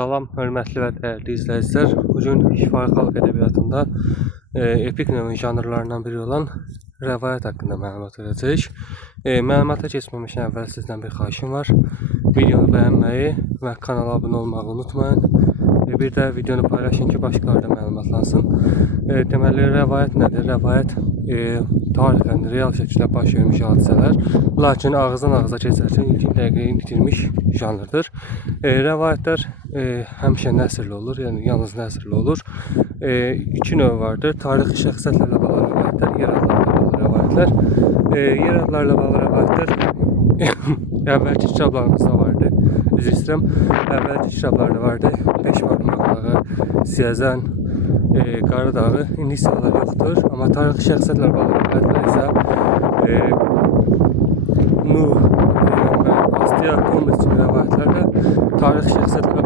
Salam, hörmətli və dəyərli izləyicilər. Bugün şifahi xalq ədəbiyyatında epik növün janrlarından biri olan rəvayət haqqında məlumat verəcəyik. Məlumata keçməmişdən əvvəl sizdən bir xahişim var. Videonu bəyənməyi və kanala abunə olmağı unutmayın. Bir də videonu paylaşın ki, başqaları da məlumatlansın. Deməli, rəvayət nədir? Rəvayət tarixən real şəkildə baş vermiş hadisələr, lakin ağızdan ağıza keçərkən ilkin dəqiqliyin itirmiş janrdır. Rəvayətlər həmişə nəsrli olur, yəni yalnız nəsrli olur. İki növ vardır. Tarixi şəxsiyyətlərlə bağlı rəvayətlər, yer adlarla bağlı rəvayətlər. Yer adlarla bağlı rəvayətlər əvvəlki kitablarımızda vardı. Üzr istəyirəm, əvvəlki kitablarda vardı. Beşbarmaq dağı, Siyəzən, Qarı dağı, indi isə onlar yoxdur. Amma tarixi şəxsiyyətlərlə bağlı rəvayətlər isə Nuh, Peyğəmbər, Astiaq, Tomris kimi rəvayətlərdə tarixi şəxsiyyətlərlə